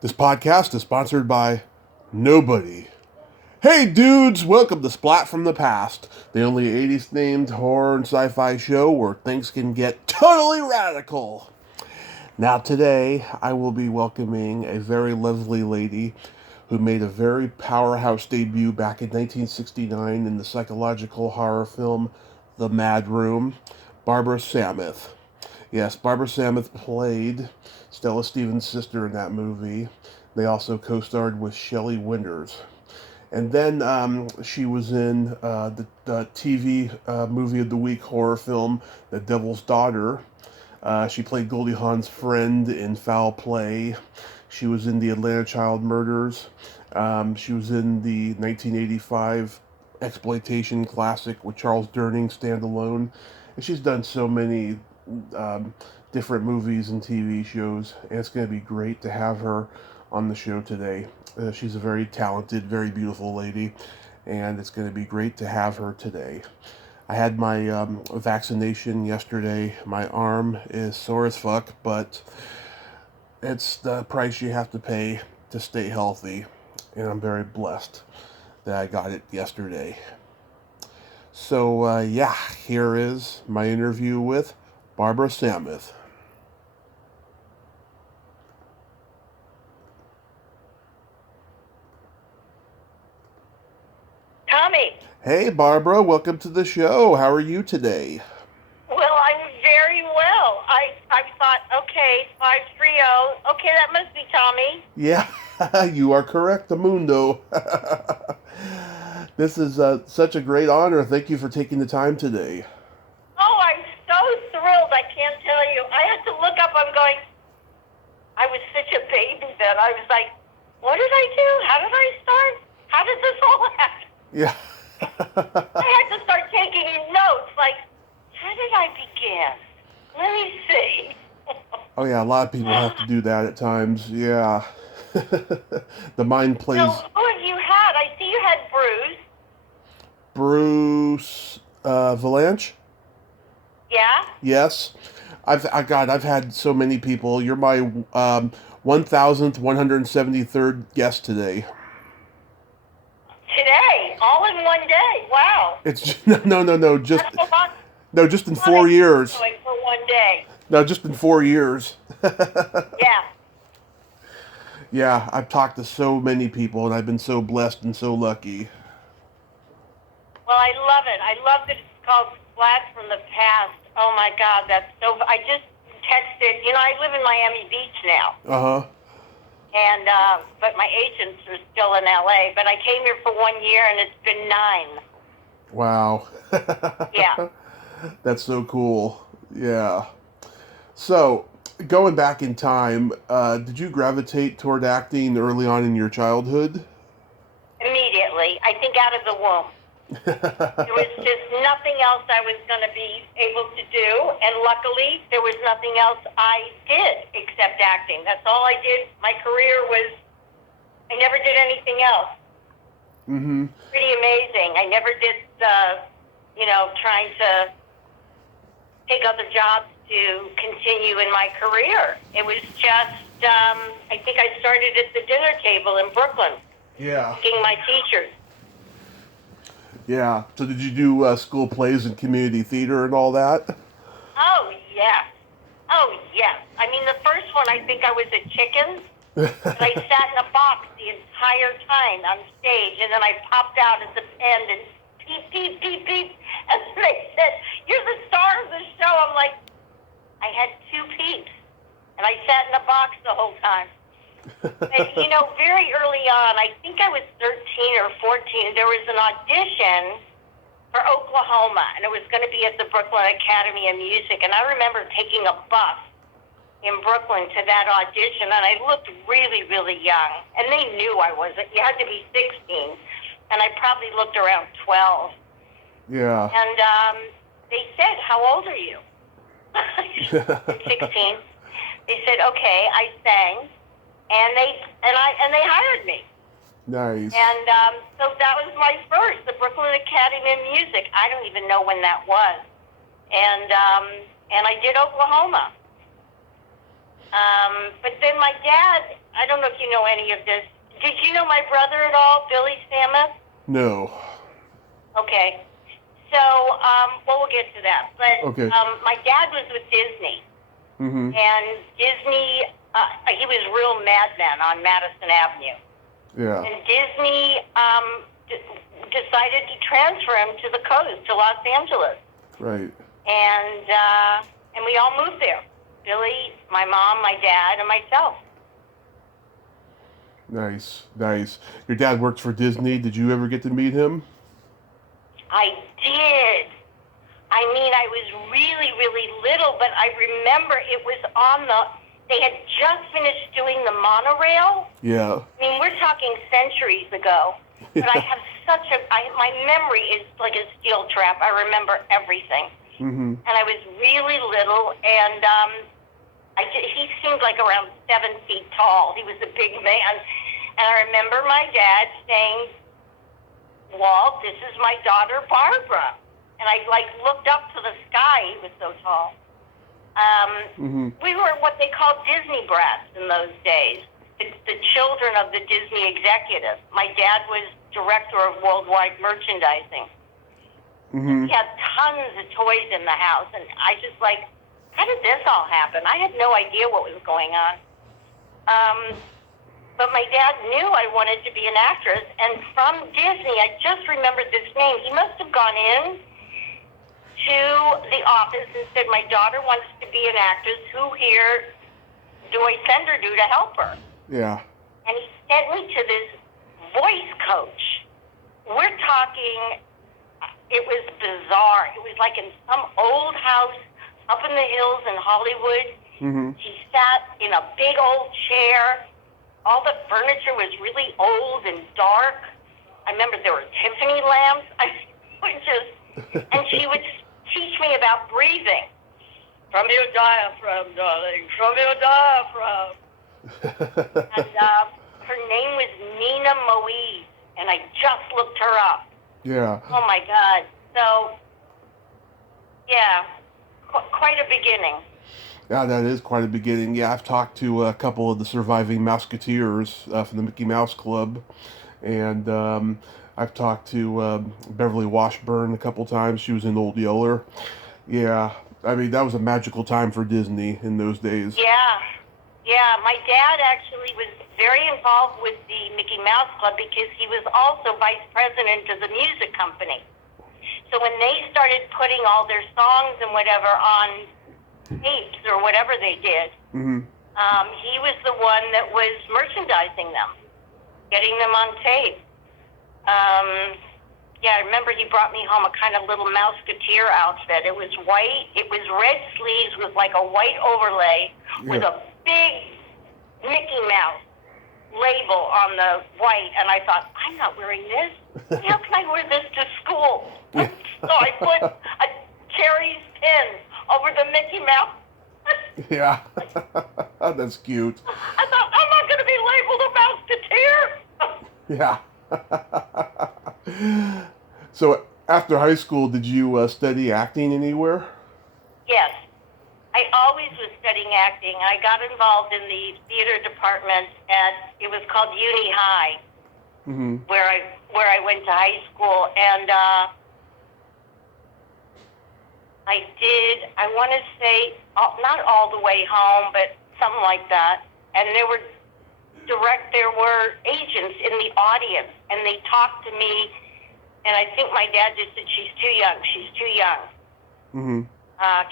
This podcast is sponsored by nobody. Hey dudes, welcome to Splat from the Past, the only 80s themed horror and sci-fi show where things can get totally radical. Now today, I will be welcoming a very lovely lady who made a very powerhouse debut back in 1969 in the psychological horror film The Mad Room, Barbara Sammeth. Yes, Barbara Sammeth played Stella Stevens' sister in that movie. They also co-starred with Shelley Winters. And then she was in the TV movie of the week horror film, The Devil's Daughter. She played Goldie Hawn's friend in Foul Play. She was in the Atlanta Child Murders. She was in the 1985 exploitation classic with Charles Durning, Stand Alone. And she's done so many um, different movies and TV shows, and it's going to be great to have her on the show today. She's a very talented, very beautiful lady, and it's going to be great to have her today. I had my vaccination yesterday. My arm is sore as fuck, but it's the price you have to pay to stay healthy, and I'm very blessed that I got it yesterday. So, here is my interview with Barbara Sammeth. Tommy, Hey, Barbara, welcome to the show. How are you today? well, I'm very well. I thought, okay, 530. Okay, that must be Tommy. Yeah, you are correct, Amundo. This is such a great honor. Thank you for taking the time today. Oh, I'm so thrilled. I can't tell you. I had to look up. I'm going, I was such a baby then. I was like, what did I do? How did I start? How did this all happen? Yeah. I had to start taking notes. Like, how did I begin? Let me see. Oh, yeah, a lot of people have to do that at times. Yeah. The mind So, plays who have you had? I see you had Bruce. Bruce Valanche. Yeah? Yes. I've had so many people. You're my 1,173rd guest today. Today, all in one day. Wow. It's no, just That's a lot. no, just in A lot of 4 years. doing for one day. No, just in 4 years. Yeah. Yeah, I've talked to so many people, and I've been so blessed and so lucky. Well, I love it. I love that it's called Splat from the Past. Oh my God, that's so. I just texted. You know, I live in Miami Beach now, Uh huh. and but my agents are still in LA. But I came here for 1 year, and it's been 9. Wow. Yeah. That's so cool. Yeah. So, going back in time, did you gravitate toward acting early on in your childhood? Immediately, I think out of the womb. There was just nothing else I was going to be able to do, and luckily, there was nothing else I did except acting. That's all I did. My career was, I never did anything else. Mm-hmm. Pretty amazing. I never did, trying to take other jobs to continue in my career. It was just, I think I started at the dinner table in Brooklyn, Yeah. picking my teachers. Yeah. So, did you do school plays and community theater and all that? Oh, yes. Oh, yes. I mean, the first one, I think I was a chicken. But I sat in a box the entire time on stage, and then I popped out at the end and beep, beep, beep, beep. And they said, you're the star of the show. I'm like, I had 2 peeps, and I sat in a box the whole time. And, very early on, I think I was 13 or 14, there was an audition for Oklahoma, and it was going to be at the Brooklyn Academy of Music. And I remember taking a bus in Brooklyn to that audition, and I looked really, really young. And they knew I wasn't. You had to be 16, and I probably looked around 12. Yeah. And they said, how old are you? 16. They said, okay. I sang, and they hired me. Nice. And so that was my first, the Brooklyn Academy of Music. I don't even know when that was. And I did Oklahoma. But then my dad, I don't know if you know any of this. Did you know my brother at all, Billy Sammeth? No. Okay. So, well, we'll get to that. But Okay. my dad was with Disney. Mm-hmm. And Disney, he was real madman on Madison Avenue. Yeah. And Disney decided to transfer him to the coast, to Los Angeles. Right. And we all moved there. Billy, my mom, my dad, and myself. Nice, nice. Your dad works for Disney. Did you ever get to meet him? I did. I mean, I was really, really little, but I remember it was on they had just finished doing the monorail. Yeah. I mean, we're talking centuries ago. But I have my memory is like a steel trap. I remember everything. Mm-hmm. And I was really little, and he seemed like around 7 feet tall. He was a big man. And I remember my dad saying, Walt, this is my daughter, Barbara. And I, looked up to the sky. He was so tall. We were what they called Disney brats in those days, the children of the Disney executives. My dad was director of worldwide merchandising. Mm-hmm. He had tons of toys in the house, and I just how did this all happen? I had no idea what was going on. But my dad knew I wanted to be an actress, and from Disney, I just remembered this name. He must have gone in to the office and said, my daughter wants to be an actress. Who here do I send her to help her? Yeah. And he sent me to this voice coach. We're talking, it was bizarre. It was like in some old house up in the hills in Hollywood. Mm-hmm. She sat in a big old chair. All the furniture was really old and dark. I remember there were Tiffany lamps. And she would teach me about breathing. From your diaphragm, darling, from your diaphragm. And her name was Nina Moise, and I just looked her up. Yeah. Oh, my God. So, yeah, quite a beginning. Yeah, that is quite a beginning. Yeah, I've talked to a couple of the surviving Mouseketeers from the Mickey Mouse Club, and I've talked to Beverly Washburn a couple times. She was in Old Yeller. Yeah, I mean, that was a magical time for Disney in those days. Yeah, my dad actually was very involved with the Mickey Mouse Club because he was also vice president of the music company. So when they started putting all their songs and whatever on tapes or whatever they did, he was the one that was merchandising them, getting them on tape. Yeah, I remember he brought me home a kind of little Mouseketeer outfit. It was white. It was red sleeves with like a white overlay with a big Mickey Mouse label on the white. And I thought, I'm not wearing this. How can I wear this to school? So I put a Cherry's pin over the Mickey Mouse. Yeah, that's cute. I thought, I'm not going to be labeled a Mouseketeer. Yeah. So after high school, did you study acting anywhere? Yes. I always was studying acting. I got involved in the theater department it was called Uni High, where I went to high school, and I want to say, not all the way home, but something like that. And there were agents in the audience, and they talked to me, and I think my dad just said, she's too young.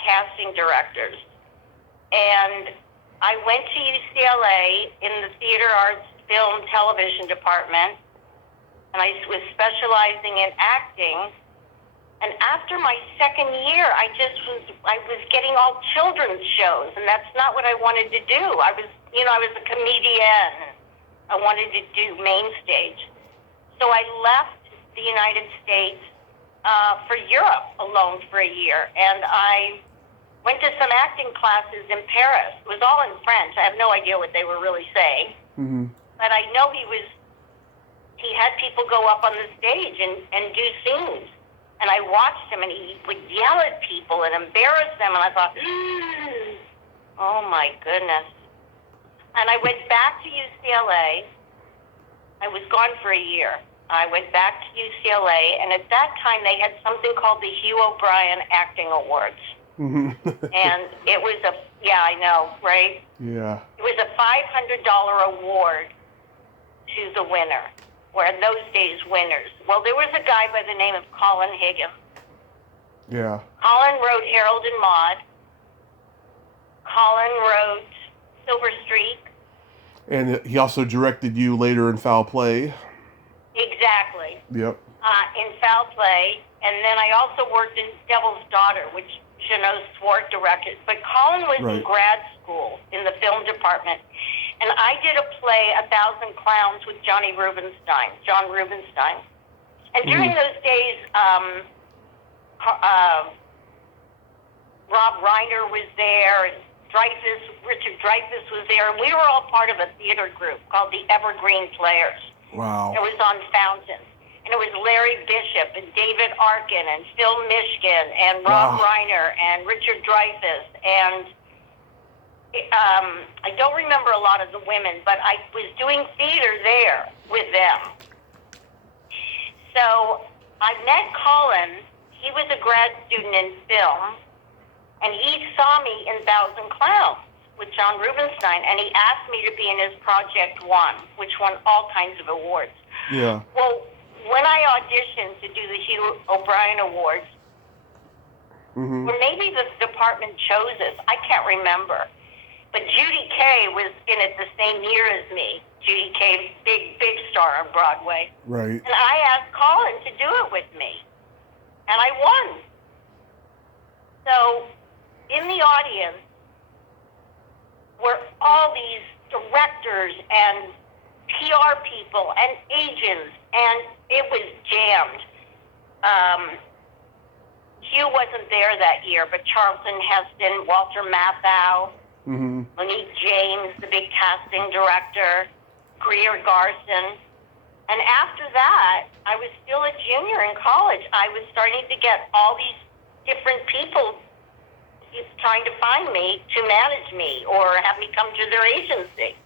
Casting directors. And I went to UCLA in the theater arts, film, television department, and I was specializing in acting. And after my second year, I was getting all children's shows, and that's not what I wanted to do. I was a comedian. I wanted to do main stage. So I left the United States for Europe alone for a year, and I went to some acting classes in Paris. It was all in French. I have no idea what they were really saying, but I know he had people go up on the stage and do scenes. And I watched him, and he would yell at people and embarrass them. And I thought, oh, my goodness. And I went back to UCLA. I was gone for a year. I went back to UCLA, and at that time they had something called the Hugh O'Brien Acting Awards. And it was I know, right? Yeah. It was a $500 award to the winner, or in those days, winners. Well, there was a guy by the name of Colin Higgins. Yeah. Colin wrote Harold and Maude. Colin wrote Silver Streak. And he also directed you later in Foul Play. Exactly. Yep. In Foul Play. And then I also worked in Devil's Daughter, which Jeannot Swart directed. But Colin was in grad school in the film department. And I did a play, 1,000 Clowns, with John Rubinstein. And during those days, Rob Reiner was there, and Richard Dreyfuss was there, and we were all part of a theater group called the Evergreen Players. Wow. It was on Fountain. And it was Larry Bishop and David Arkin and Phil Mishkin and Rob Reiner and Richard Dreyfuss. And I don't remember a lot of the women, but I was doing theater there with them. So I met Colin. He was a grad student in film, and he saw me in 1,000 Clowns with John Rubinstein, and he asked me to be in his Project One, which won all kinds of awards. Yeah. Well, when I auditioned to do the Hugh O'Brien Awards, or maybe the department chose us, I can't remember. But Judy Kaye was in it the same year as me. Judy Kaye, big star on Broadway. Right. And I asked Colin to do it with me. And I won. So, in the audience were all these directors and PR people and agents, and it was jammed. Hugh wasn't there that year, but Charlton Heston, Walter Matthau, Monique James, the big casting director, Greer Garson. And after that, I was still a junior in college. I was starting to get all these different people trying to find me to manage me or have me come to their agency.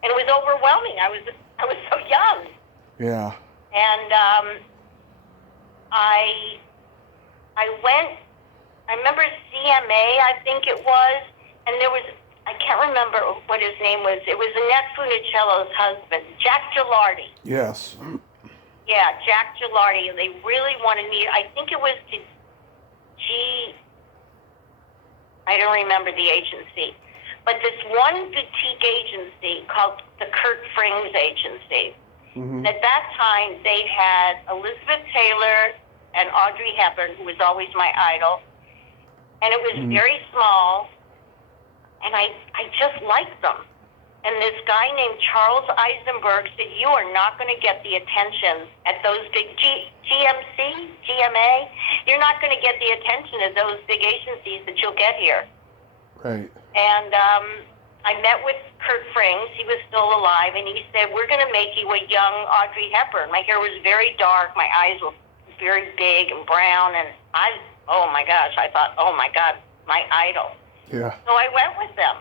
And it was overwhelming. I was so young. Yeah. And I went, I remember CMA, I think it was, and there was, I can't remember what his name was. It was Annette Funicello's husband, Jack Gilardi. Yes. Yeah, Jack Gilardi, and they really wanted me, I think it was to I don't remember the agency, but this one boutique agency called the Kurt Frings Agency. At that time, they had Elizabeth Taylor and Audrey Hepburn, who was always my idol, and it was very small, and I just liked them. And this guy named Charles Eisenberg said, you are not going to get the attention at those big GMA, you're not going to get the attention at those big agencies that you'll get here. Right. And I met with Kurt Frings. He was still alive, and he said, we're going to make you a young Audrey Hepburn. My hair was very dark. My eyes were very big and brown, and oh my gosh, I thought, oh my God, my idol. Yeah. So I went with them.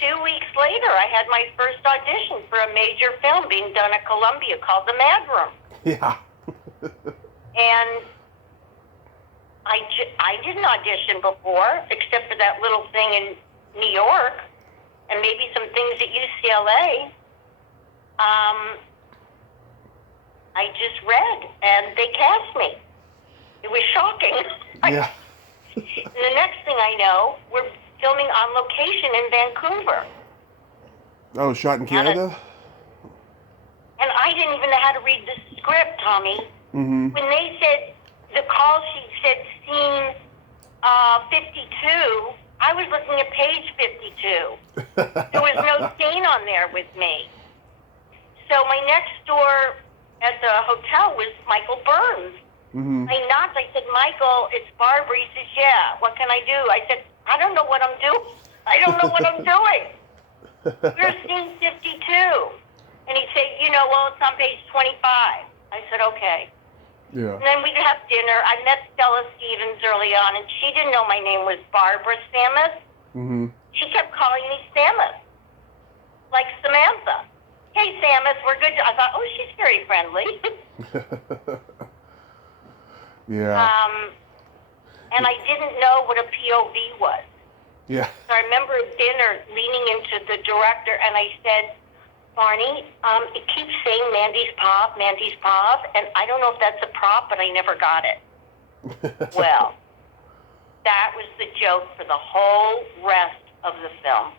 2 weeks later, I had my first audition for a major film being done at Columbia called The Mad Room. Yeah. And I didn't audition before, except for that little thing in New York, and maybe some things at UCLA. I just read, and they cast me. It was shocking. Yeah. And the next thing I know, we're filming on location in Vancouver. Oh, shot in Canada? And I didn't even know how to read the script, Tommy. When they said, the call sheet said scene 52, I was looking at page 52. There was no scene on there with me. So my next door at the hotel was Michael Burns. I knocked, I said, Michael, it's Barbara. He says, yeah, what can I do? I said, I don't know what I'm doing. I don't know what I'm doing. We're scene 52. And he said, well, it's on page 25. I said, okay. Yeah. And then we'd have dinner. I met Stella Stevens early on, and she didn't know my name was Barbara Sammeth. She kept calling me Sammeth, like Samantha. Hey, Sammeth, we're good. I thought, oh, she's very friendly. Yeah. And I didn't know what a POV was. Yeah. So I remember at dinner leaning into the director, and I said, Barney, it keeps saying Mandy's Pop, and I don't know if that's a prop, but I never got it. Well, that was the joke for the whole rest of the film.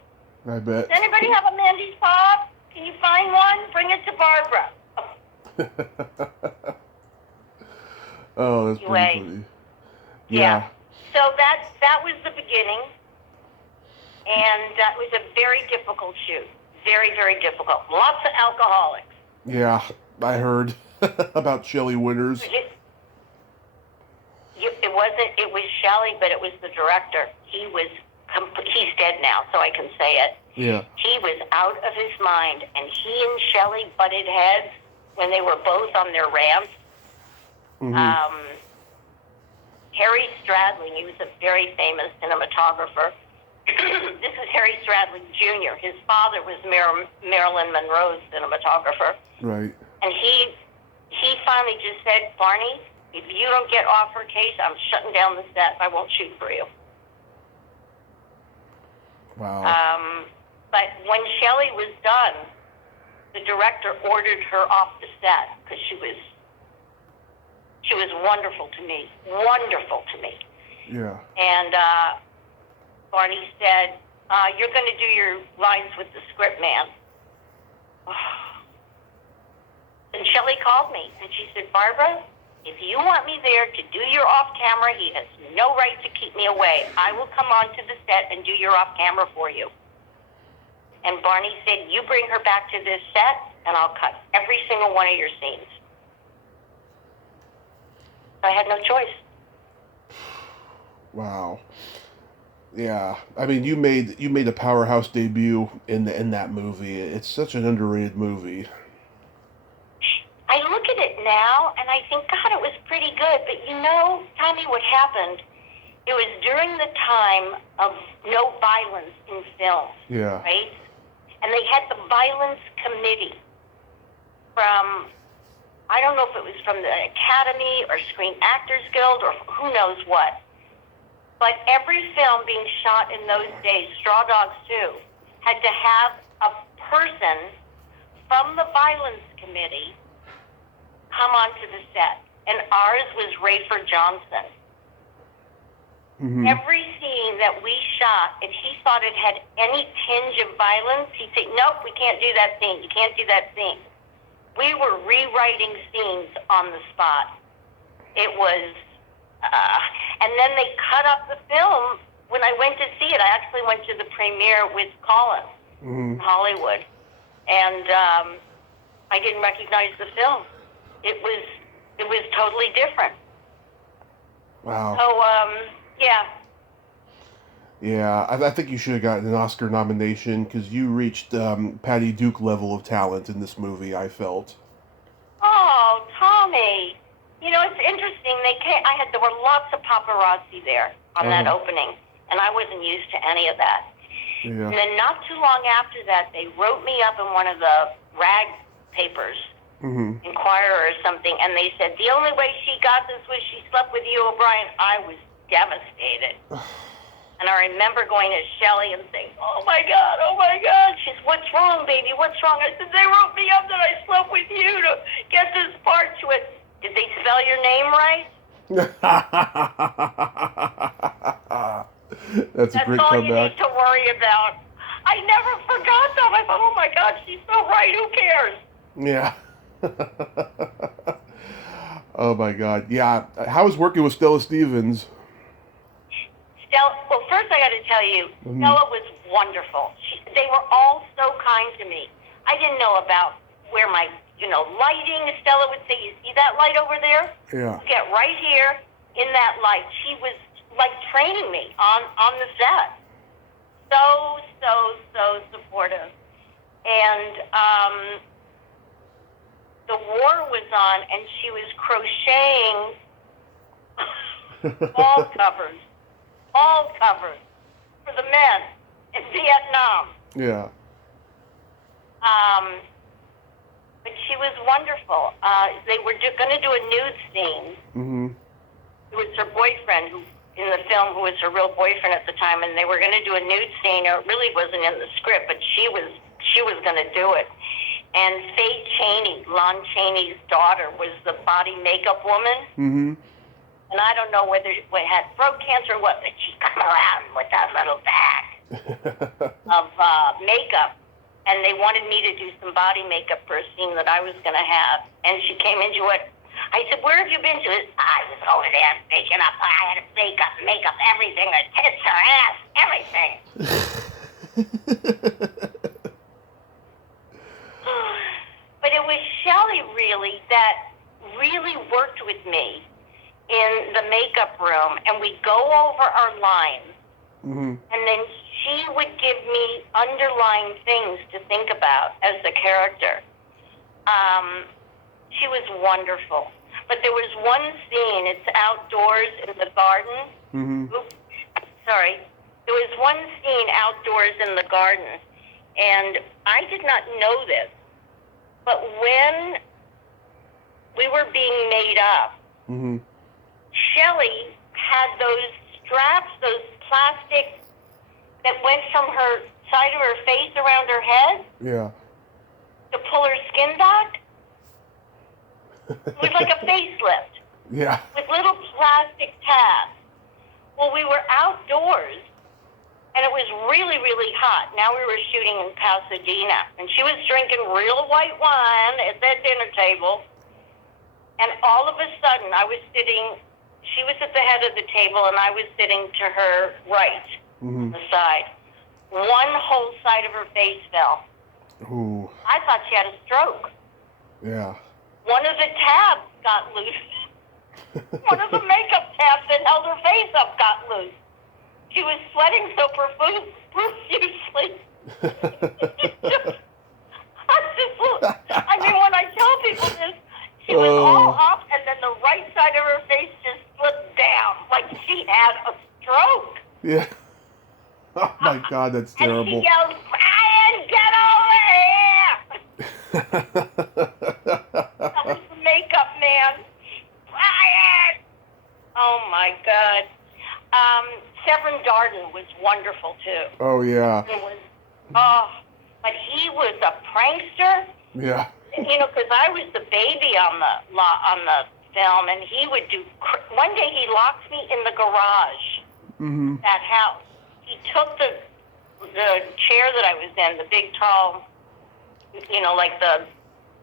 I bet. Does anybody have a Mandy's Pop? Can you find one? Bring it to Barbara. Oh, that's pretty funny. Yeah. So that was the beginning, and that was a very difficult shoot. Very, very difficult. Lots of alcoholics. Yeah, I heard about Shelley Winters. It was Shelley, but it was the director. He's dead now, so I can say it. Yeah. He was out of his mind, and he and Shelley butted heads when they were both on their rants. Mm-hmm. Harry Stradling, he was a very famous cinematographer. This is Harry Stradling Jr. His father was Marilyn Monroe's cinematographer. Right. And he finally just said, Barney, if you don't get off her case, I'm shutting down the set. I won't shoot for you. Wow. But when Shelley was done, the director ordered her off the set because she was wonderful to me. Wonderful to me. Yeah. And Barney said, you're going to do your lines with the script man. And Shelley called me, and she said, Barbara, if you want me there to do your off-camera, he has no right to keep me away. I will come onto the set and do your off-camera for you. And Barney said, you bring her back to this set, and I'll cut every single one of your scenes. I had no choice. Wow. Yeah, I mean, you made a powerhouse debut in that movie. It's such an underrated movie. I look at it now and I think, God, it was pretty good. But tell me what happened. It was during the time of no violence in film. Yeah. Right? And they had the violence committee from, I don't know if it was from the Academy or Screen Actors Guild or who knows what. But every film being shot in those days, Straw Dogs 2, had to have a person from the violence committee come onto the set. And ours was Rayford Johnson. Mm-hmm. Every scene that we shot, if he thought it had any tinge of violence, he'd say, nope, we can't do that scene. You can't do that scene. We were rewriting scenes on the spot. It was... and then they cut up the film. When I went to see it, I actually went to the premiere with Colin in Hollywood. And I didn't recognize the film. It was totally different. Wow. So, yeah. Yeah, I think you should have gotten an Oscar nomination because you reached Patty Duke level of talent in this movie, I felt. Oh, Tommy. It's interesting. There were lots of paparazzi there on that opening, and I wasn't used to any of that. Yeah. And then not too long after that, they wrote me up in one of the rag papers, Inquirer or something, and they said, the only way she got this was she slept with you, O'Brien. I was devastated. And I remember going to Shelley and saying, oh my God. She said, what's wrong, baby? What's wrong? I said, they wrote me up that I slept with you to get this part to it. Did they spell your name right? That's a great comeback. That's all you need to worry about. I never forgot that. I thought, oh my God, she's so right. Who cares? Yeah. Oh my God. Yeah. How was working with Stella Stevens? Well, first I got to tell you, Stella was wonderful. They were all so kind to me. I didn't know about where my lighting. Stella would say, you see that light over there? Yeah. Get right here in that light. She was like training me on the set. So supportive. And the war was on, and she was crocheting wall covers for the men. in Vietnam. Yeah. But she was wonderful. They were going to do a nude scene. Mm-hmm. It was her boyfriend in the film who was her real boyfriend at the time, and they were going to do a nude scene. It really wasn't in the script, but she was going to do it. And Faye Cheney, Lon Chaney's daughter, was the body makeup woman. Mm-hmm. And I don't know whether she had throat cancer or what, but she come around with a little bag of makeup. And they wanted me to do some body makeup for a scene that I was going to have. And she came into it. I said, where have you been to? I was over there making up. I had makeup, everything, her tits, her ass, everything. But it was Shelley, really, that really worked with me in the makeup room. And we'd go over our lines. Mm-hmm. And then she would give me underlying things to think about as the character. She was wonderful. But there was one scene, it's outdoors in the garden. Mm-hmm. Oops, sorry. There was one scene outdoors in the garden, and I did not know this, but when we were being made up, Mm-hmm. Shelley had those straps, those plastic that went from her side of her face around her head Yeah. to pull her skin back. It was like a facelift Yeah. with little plastic tabs. Well, we were outdoors, and it was really, really hot. Now we were shooting in Pasadena, and she was drinking real white wine at that dinner table. And all of a sudden, she was at the head of the table, and I was sitting to her right, Mm-hmm. the side. One whole side of her face fell. Ooh. I thought she had a stroke. Yeah. One of the tabs got loose. One of the makeup tabs that held her face up got loose. She was sweating so profusely. I mean, when I tell people this, she was all up, and then the right side of her face just slipped down, like she had a stroke. Yeah. Oh my God, that's terrible. And she yelled, "Brian, get over here!" That was the makeup man. Brian! Oh my God. Severin Darden was wonderful too. Oh yeah. But he was a prankster. Yeah. You know, because I was the baby on the film, and he would do. One day he locked me in the garage. Mm-hmm. That house. He took the chair that I was in, the big tall, you know, like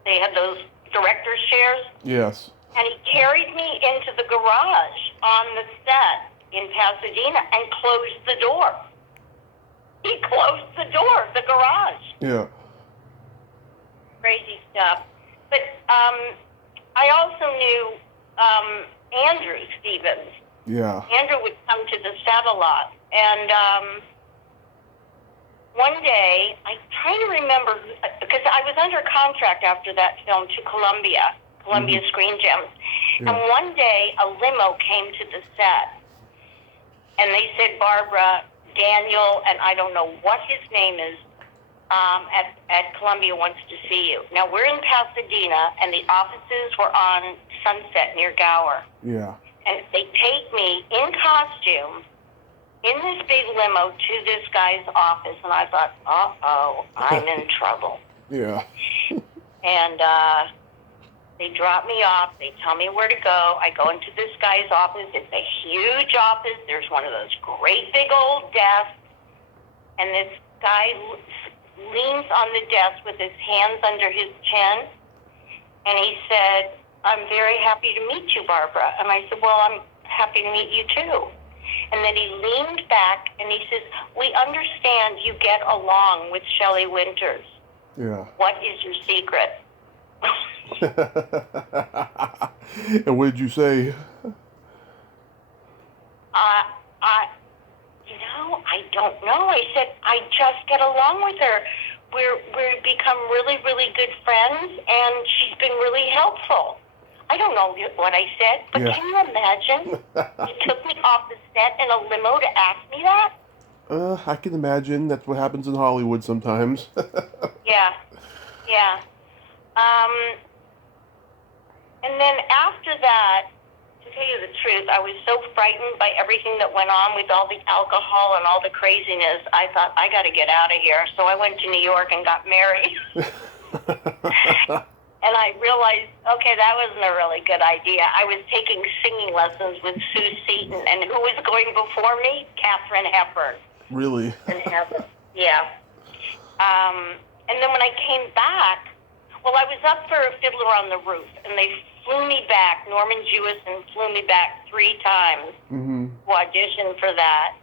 they had those director's chairs. Yes. And he carried me into the garage on the set in Pasadena and closed the door. He closed the door of the garage. Yeah. Crazy stuff. But I also knew Andrew Stevens. Yeah. Andrew would come to the set a lot. And one day, I'm trying to remember, because I was under contract after that film to Columbia Mm-hmm. Screen Gems. Yeah. And one day, a limo came to the set. And they said, Barbara, Daniel, and I don't know what his name is, at Columbia wants to see you. Now, we're in Pasadena, and the offices were on Sunset near Gower. Yeah. And they take me in costume in this big limo to this guy's office, and I thought, uh-oh, I'm in trouble. Yeah. And they drop me off. They tell me where to go. I go into this guy's office. It's a huge office. There's one of those great big old desks, and this guy leans on the desk with his hands under his chin, and he said, I'm very happy to meet you, Barbara. And I said, well, I'm happy to meet you too. And then he leaned back and he says, we understand you get along with Shelley Winters. Yeah. What is your secret? And what did you say? I don't know. I said, I just get along with her. We've become really, really good friends, and she's been really helpful. I don't know what I said, but Yeah. can you imagine? He took me off the set in a limo to ask me that? I can imagine that's what happens in Hollywood sometimes. Yeah, yeah. Um, and then after that, to tell you the truth, I was so frightened by everything that went on with all the alcohol and all the craziness. I thought, I got to get out of here. So I went to New York and got married. And I realized, okay, that wasn't a really good idea. I was taking singing lessons with Sue Seaton, and who was going before me? Katharine Hepburn. Really? Yeah. And then when I came back, well, I was up for a Fiddler on the Roof, and they flew me back. Norman Jewison flew me back 3 times to audition for that.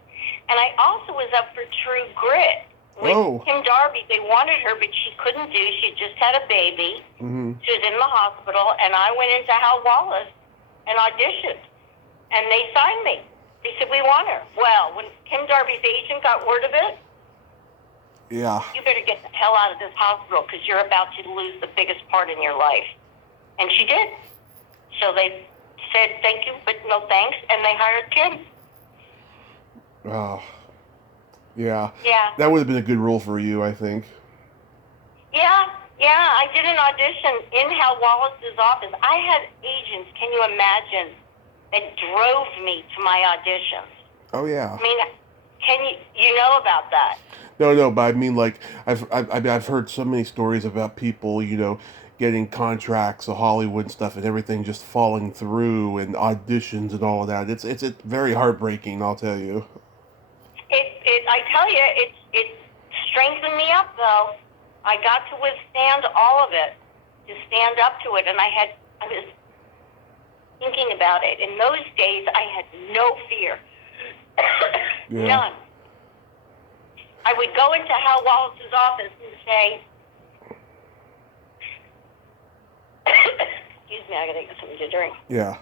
And I also was up for True Grit with Kim Darby. They wanted her, but she couldn't do. She just had a baby. She was in the hospital, and I went into Hal Wallace and auditioned, and they signed me. They said, we want her. Well, when Kim Darby's agent got word of it, yeah, you better get the hell out of this hospital because you're about to lose the biggest part in your life. And she did. So they said, thank you, but no thanks, and they hired Kim. Oh, yeah. Yeah. That would have been a good role for you, I think. Yeah. I did an audition in Hal Wallace's office. I had agents, can you imagine, that drove me to my auditions. Oh, yeah. I mean, you know about that? No, but I mean, like, I've heard so many stories about people, getting contracts of Hollywood stuff and everything just falling through and auditions and all of that. It's very heartbreaking, I'll tell you. I tell you, it strengthened me up, though. I got to withstand all of it, to stand up to it, and I was thinking about it. In those days, I had no fear. Yeah. None. I would go into Hal Wallace's office and say, excuse me, I gotta get something to drink. Yeah.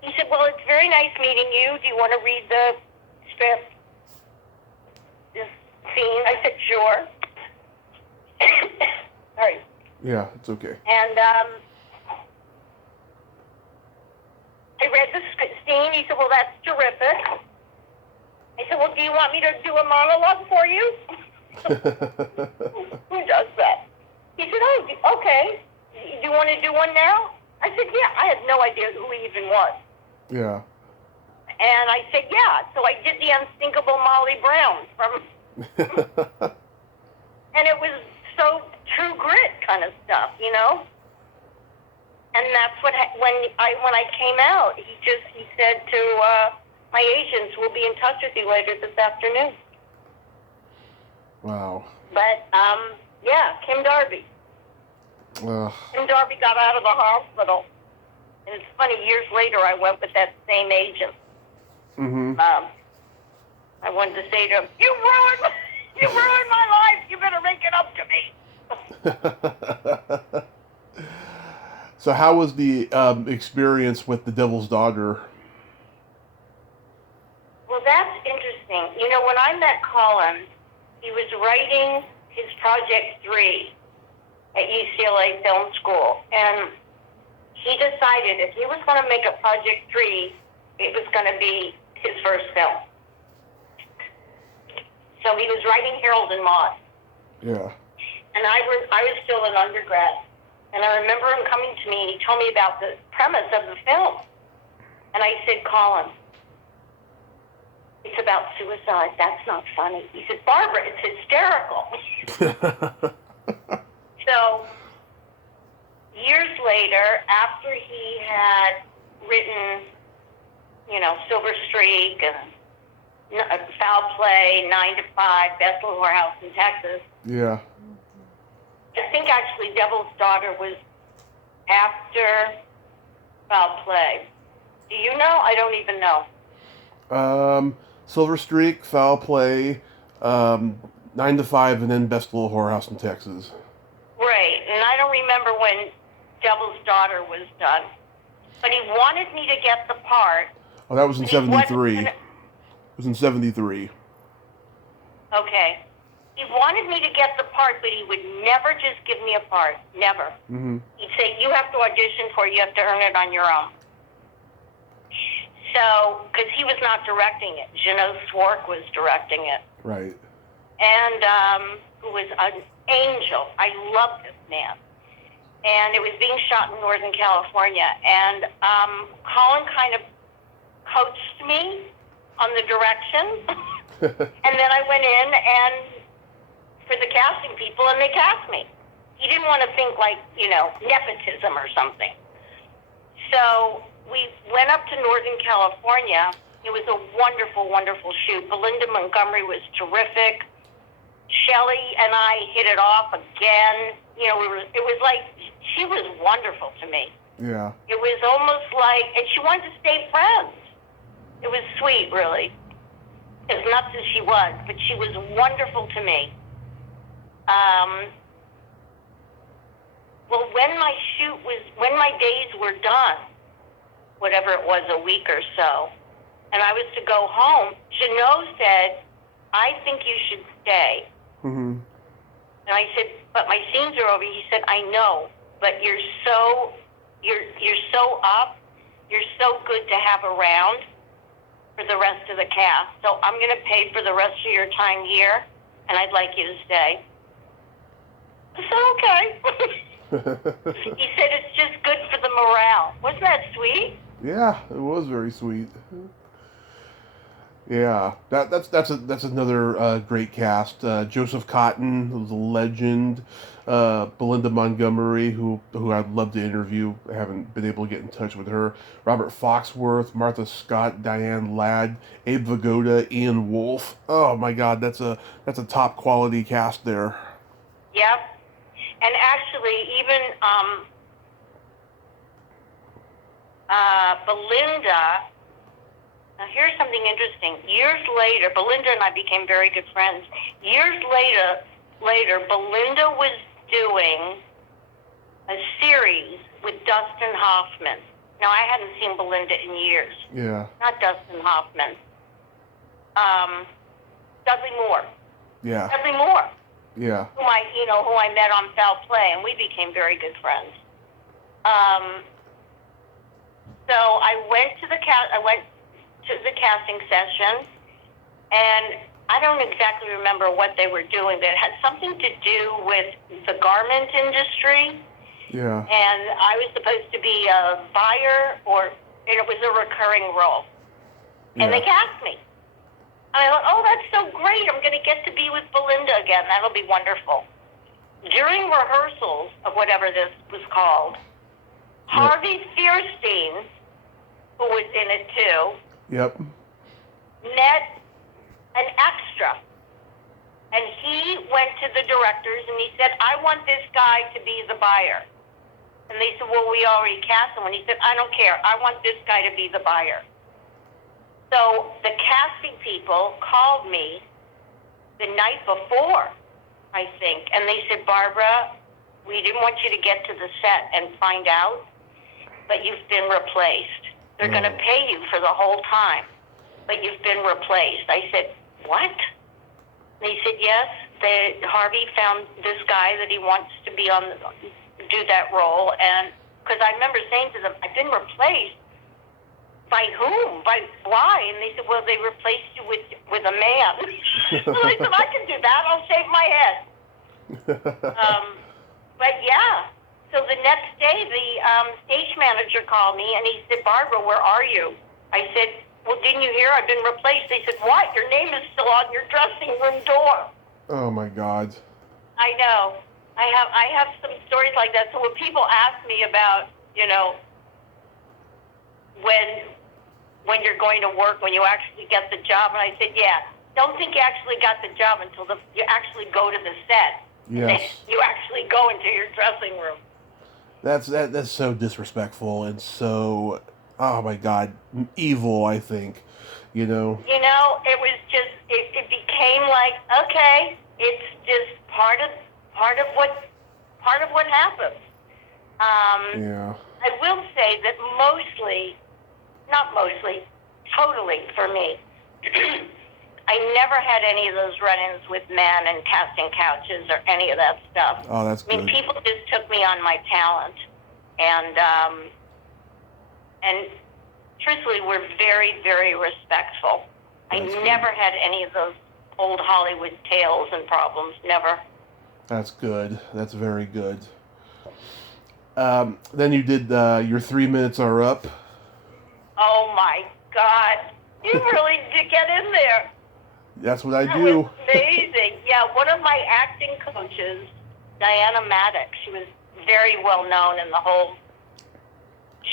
He said, well, it's very nice meeting you. Do you want to read the script? This scene? I said, sure. Sorry. Yeah, it's okay. And I read the scene. He said, well, that's terrific. I said, well, do you want me to do a monologue for you? Who does that? He said, oh, okay. Do you want to do one now? I said, yeah. I had no idea who he even was. Yeah. And I said, yeah. So I did the unthinkable Molly Brown and it was so True Grit kind of stuff, And that's when I came out, he said to my agents, we'll be in touch with you later this afternoon. Wow. But yeah, Kim Darby. Kim Darby got out of the hospital. And it's funny, years later, I went with that same agent. I wanted to say to him, you ruined my life. You better make it up to me. So how was the experience with The Devil's Daughter? Well, that's interesting. When I met Colin, he was writing his Project 3 at UCLA Film School. And he decided if he was going to make a Project 3, it was going to be his first film. So he was writing Harold and Maude. Yeah. And I was still an undergrad. And I remember him coming to me and he told me about the premise of the film. And I said, Colin, it's about suicide. That's not funny. He said, Barbara, it's hysterical. So years later, after he had written, Silver Streak and Foul Play, 9 to 5, Best Little Whorehouse in Texas. Yeah. I think actually Devil's Daughter was after Foul Play. Do you know? I don't even know. Silver Streak, Foul Play, 9 to 5, and then Best Little Whorehouse in Texas. Right, and I don't remember when Devil's Daughter was done. But he wanted me to get the part. Oh, that was in 73. It was in 73. Okay. He wanted me to get the part, but he would never just give me a part. Never. He'd say, you have to audition for it. You have to earn it on your own. So, because he was not directing it. Jeannot Swark was directing it. Right. And who was an angel. I love this man. And it was being shot in Northern California. And Colin kind of coached me on the direction. And then I went in and for the casting people, and they cast me. He didn't want to think like, nepotism or something. So we went up to Northern California. It was a wonderful, wonderful shoot. Belinda Montgomery was terrific. Shelley and I hit it off again. It was like, she was wonderful to me. Yeah. It was almost like, and she wanted to stay friends. It was sweet, really. As nuts as she was, but she was wonderful to me. Well, when my days were done, whatever it was, a week or so, and I was to go home, Jeannot said, I think you should stay. Mm-hmm. And I said, but my scenes are over. He said, I know, but you're so up. You're so good to have around for the rest of the cast. So I'm going to pay for the rest of your time here, and I'd like you to stay. I said, okay. He said, it's just good for the morale. Wasn't that sweet? Yeah, it was very sweet. Yeah, that's another great cast. Joseph Cotton, who's a legend. Belinda Montgomery, who I'd love to interview. I haven't been able to get in touch with her. Robert Foxworth, Martha Scott, Diane Ladd, Abe Vigoda, Ian Wolfe. Oh my God, that's a top quality cast there. Yep. And actually, even Belinda. Now, here's something interesting. Years later, Belinda and I became very good friends. Years later, Belinda was doing a series with Dustin Hoffman. Now, I hadn't seen Belinda in years. Yeah. Not Dustin Hoffman. Dudley Moore. Yeah. Dudley Moore. Yeah. Who I met on Foul Play, and we became very good friends. So I went to the casting session, and I don't exactly remember what they were doing, but it had something to do with the garment industry. Yeah. And I was supposed to be a buyer, and it was a recurring role. And they cast me. And I thought, oh, that's so great. I'm going to get to be with Belinda again. That'll be wonderful. During rehearsals of whatever this was called, Harvey Fierstein, who was in it too, Yep. met an extra. And he went to the directors and he said, I want this guy to be the buyer. And they said, well, we already cast him. And he said, I don't care. I want this guy to be the buyer. So the casting people called me the night before, I think. And they said, Barbara, we didn't want you to get to the set and find out, but you've been replaced. They're going to pay you for the whole time, but you've been replaced. I said, what? And they said, yes, Harvey found this guy that he wants to be do that role. And because I remember saying to them, I've been replaced. By whom? Why? And they said, well, they replaced you with a man. So I said, I can do that. I'll shave my head. But yeah. So the next day, the stage manager called me and he said, Barbara, where are you? I said, well, didn't you hear? I've been replaced. They said, what? Your name is still on your dressing room door. Oh my God. I know. I have some stories like that. So when people ask me about, when you're going to work, when you actually get the job, and I said, yeah, don't think you actually got the job until you actually go to the set. Yes. You actually go into your dressing room. That's so disrespectful and so, oh my God, evil, I think, It was just, it became like, okay, it's just part of what happens. Yeah. I will say that totally for me, I never had any of those run-ins with men and casting couches or any of that stuff. Oh, that's good. I mean, people just took me on my talent, and truthfully, were very, very respectful. I never had any of those old Hollywood tales and problems. Never. That's good. That's very good. Then you did your 3 minutes are up. Oh my God! You really did get in there. That's what I That do. was amazing. Yeah, one of my acting coaches, Diana Maddox, she was very well known in the whole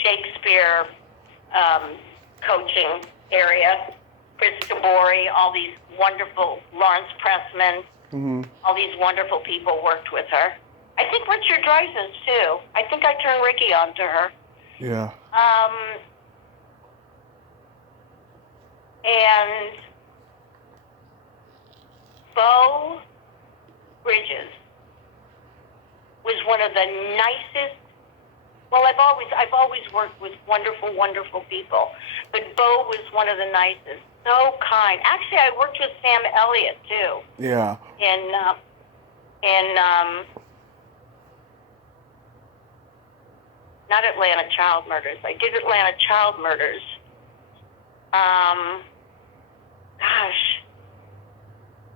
Shakespeare coaching area. Chris Tabori, all these wonderful, Lawrence Pressman, all these wonderful people worked with her. I think Richard Dreyfuss, too. I think I turned Ricky on to her. Yeah. And Bo Bridges was one of the nicest. Well, I've always worked with wonderful, wonderful people, but Bo was one of the nicest. So kind. Actually, I worked with Sam Elliott too. Yeah. In not Atlanta Child Murders. I did Atlanta Child Murders.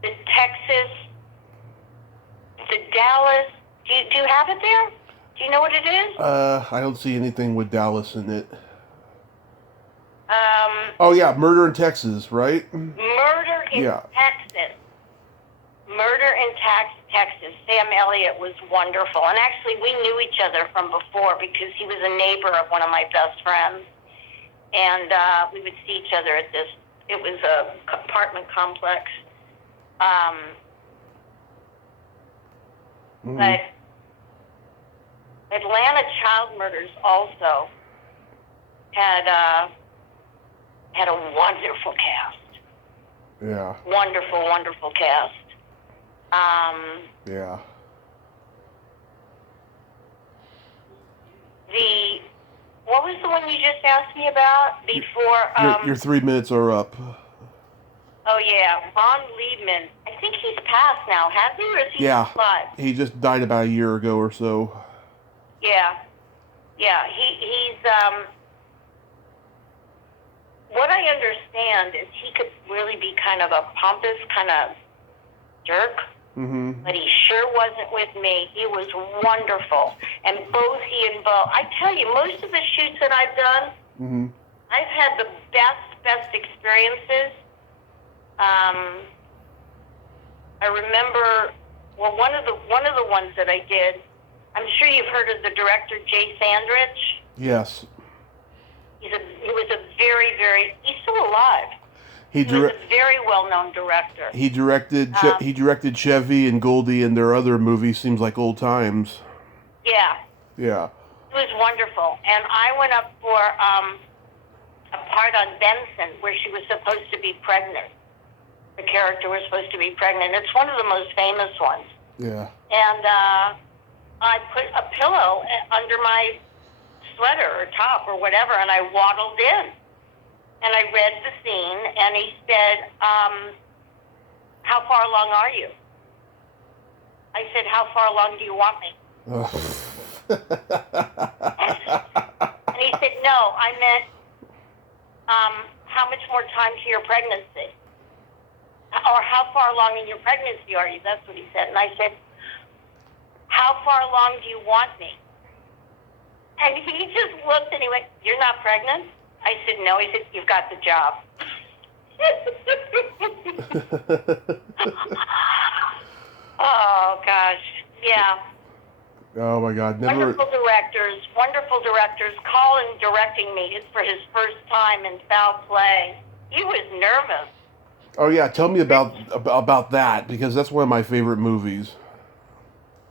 The Texas, the Dallas. Do you have it there? Do you know what it is? I don't see anything with Dallas in it. Oh yeah, Murder in Texas, right? Murder in Texas. Murder in Texas. Sam Elliott was wonderful. And actually, we knew each other from before because he was a neighbor of one of my best friends. And we would see each other at this, it was a apartment complex. But Atlanta Child Murders also had a wonderful cast. Yeah. Wonderful, wonderful cast. Yeah. What was the one you just asked me about before? Your 3 minutes are up. Oh yeah, Ron Liebman. I think he's passed now, has he, or is he still alive? He just died about a year ago or so. Yeah. He's what I understand is he could really be kind of a pompous kind of jerk. But he sure wasn't with me. He was wonderful. And both he and Bo, I tell you, most of the shoots that I've done, I've had the best experiences. I remember, well, one of the ones that I did, I'm sure you've heard of the director Jay Sandrich. Yes. He was a very, he's still alive. He was a very well-known director. He directed Chevy and Goldie and their other movies. Seems like old times. Yeah. Yeah. It was wonderful, and I went up for a part on Benson where she was supposed to be pregnant. The character was supposed to be pregnant. It's one of the most famous ones. Yeah. And I put a pillow under my sweater or top or whatever, and I waddled in. And I read the scene, and he said, how far along are you? I said, how far along do you want me? And he said, no, I meant, how much more time to your pregnancy? Or how far along in your pregnancy are you? That's what he said. And I said, how far along do you want me? And he just looked and he went, you're not pregnant? I said, no. He said, you've got the job. Oh, gosh. Yeah. Oh, my God. Wonderful directors. Colin directing me for his first time in foul play. He was nervous. Oh, yeah. Tell me about that, because that's one of my favorite movies.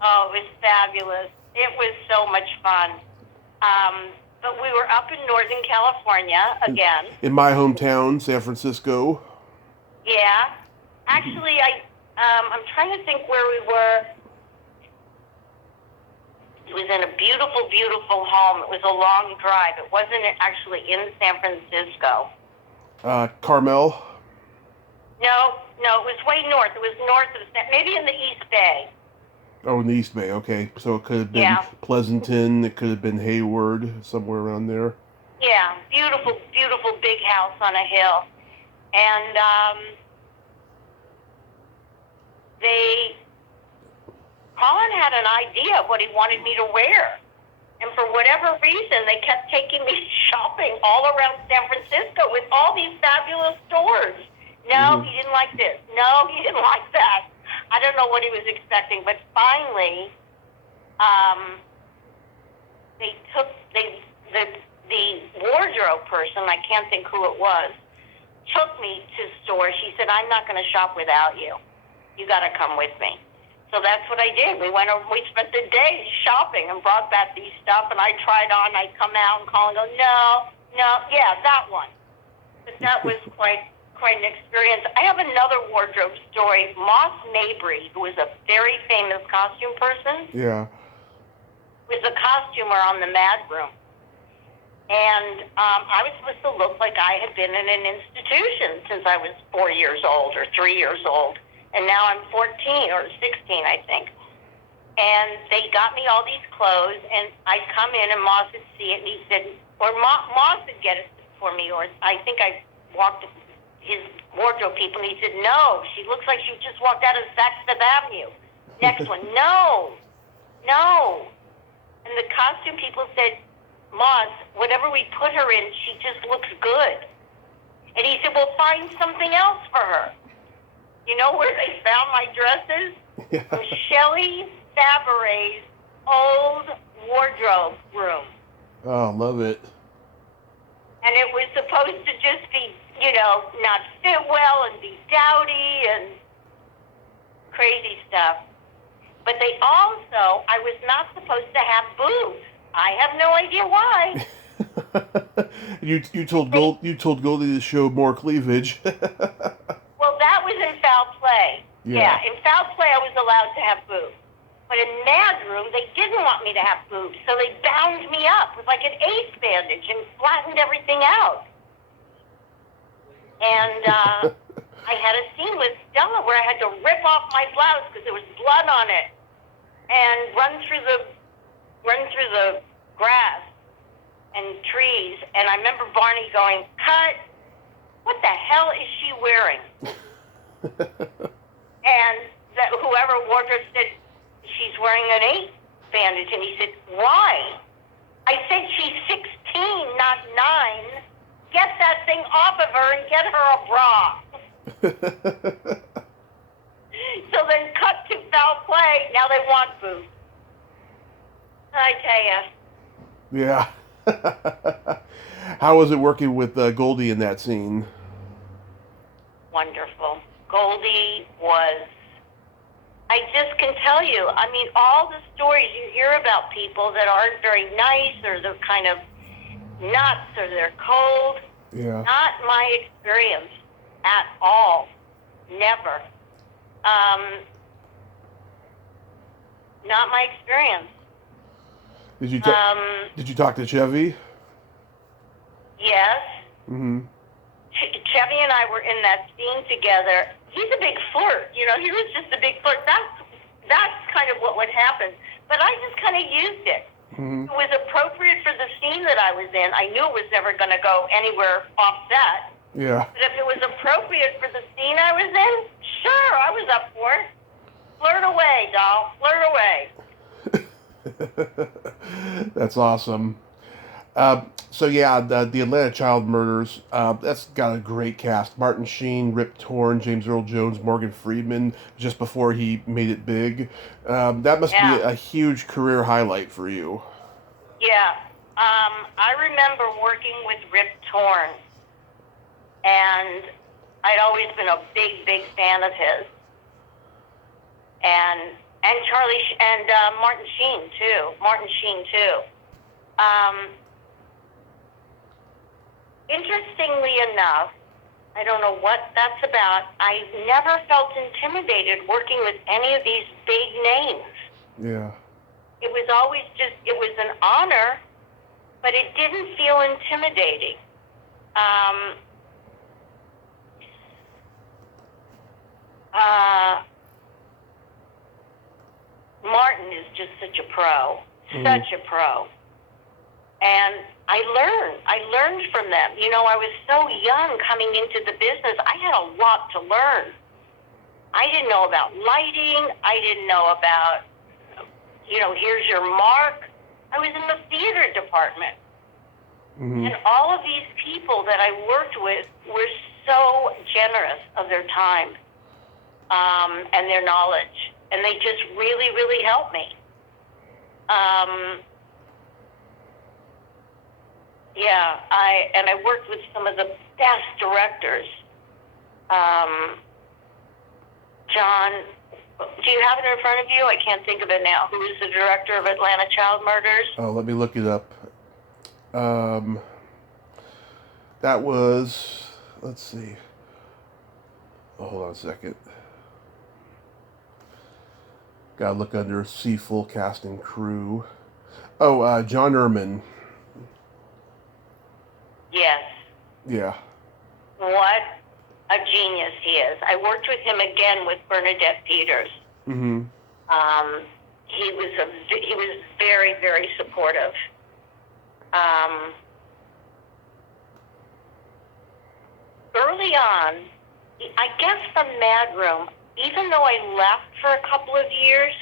Oh, it was fabulous. It was so much fun. But we were up in Northern California again. In my hometown, San Francisco. Yeah. Actually, I'm trying to think where we were. It was in a beautiful, beautiful home. It was a long drive. It wasn't actually in San Francisco. Carmel? No, it was way north. It was north of, maybe in the East Bay. Oh, in the East Bay, okay. So it could have been Pleasanton, it could have been Hayward, somewhere around there. Yeah, beautiful, beautiful big house on a hill. And Colin had an idea of what he wanted me to wear. And for whatever reason, they kept taking me shopping all around San Francisco with all these fabulous stores. No, he didn't like this. No, he didn't like that. I don't know what he was expecting, but finally, the wardrobe person, I can't think who it was, took me to stores. She said, I'm not going to shop without you. You got to come with me. So that's what I did. We spent the day shopping and brought back these stuff, and I tried on. I'd come out and call and go, no, yeah, that one. But that was quite an experience. I have another wardrobe story. Moss Mabry, who was a very famous costume person, was a costumer on the Mad Room. And I was supposed to look like I had been in an institution since I was 4 years old or 3 years old. And now I'm 14 or 16, I think. And they got me all these clothes, and I'd come in, and Moss would see it, and he said, or Moss would get it for me, or I think I walked his wardrobe people, and he said, no, she looks like she just walked out of Saks Fifth Avenue. Next one, no. And the costume people said, Moss, whatever we put her in, she just looks good. And he said, well, find something else for her. You know where they found my dresses? From Shelley Fabare's old wardrobe room. Oh, love it. And it was supposed to just be, not fit well and be dowdy and crazy stuff. But they also, I was not supposed to have boobs. I have no idea why. you told Goldie to show more cleavage. Well, that was in foul play. Yeah, in foul play I was allowed to have boobs. But in Mad Room, they didn't want me to have boobs, so they bound me up with like an ace bandage and flattened everything out. And I had a scene with Stella where I had to rip off my blouse because there was blood on it and run through the grass and trees. And I remember Barney going, cut, what the hell is she wearing? And whoever wardrobe said, she's wearing an ace bandage. And he said, why? I said, she's 16, not 9. Get that thing off of her and get her a bra. So then cut to foul play. Now they want boobs. I tell you. Yeah. How was it working with Goldie in that scene? Wonderful. Goldie was, I just can tell you, I mean, all the stories you hear about people that aren't very nice or they're kind of nuts or they're cold. Yeah. Not my experience at all. Never. Not my experience. Did you talk to Chevy? Yes. Mm-hmm. Chevy and I were in that scene together. He's a big flirt, he was just a big flirt. That's kind of what would happen. But I just kind of used it. Mm-hmm. It was appropriate for the scene that I was in. I knew it was never going to go anywhere offset. Yeah. But if it was appropriate for the scene I was in, sure, I was up for it. Flirt away, doll. Flirt away. That's awesome. So yeah, the Atlanta Child Murders, that's got a great cast. Martin Sheen, Rip Torn, James Earl Jones, Morgan Freeman, just before he made it big. That must be a huge career highlight for you. Yeah. I remember working with Rip Torn, and I'd always been a big, big fan of his. And Charlie, and Martin Sheen, too. Interestingly enough, I don't know what that's about, I never felt intimidated working with any of these big names. Yeah. It was always it was an honor, but it didn't feel intimidating. Martin is just such a pro. Such a pro. And I learned from them. You know, I was so young coming into the business. I had a lot to learn. I didn't know about lighting. I didn't know about, you know, here's your mark. I was in the theater department. Mm-hmm. And all of these people that I worked with were so generous of their time and their knowledge. And they just really, really helped me. Yeah, I worked with some of the best directors. John, do you have it in front of you? I can't think of it now. Who is the director of Atlanta Child Murders? Oh, let me look it up. That was, let's see. Oh, hold on a second. Gotta look under see full cast and crew. Oh, John Erman. Yes. Yeah. What a genius he is. I worked with him again with Bernadette Peters. Mm-hmm. He was very, very supportive. Early on, I guess from Mad Room, even though I left for a couple of years,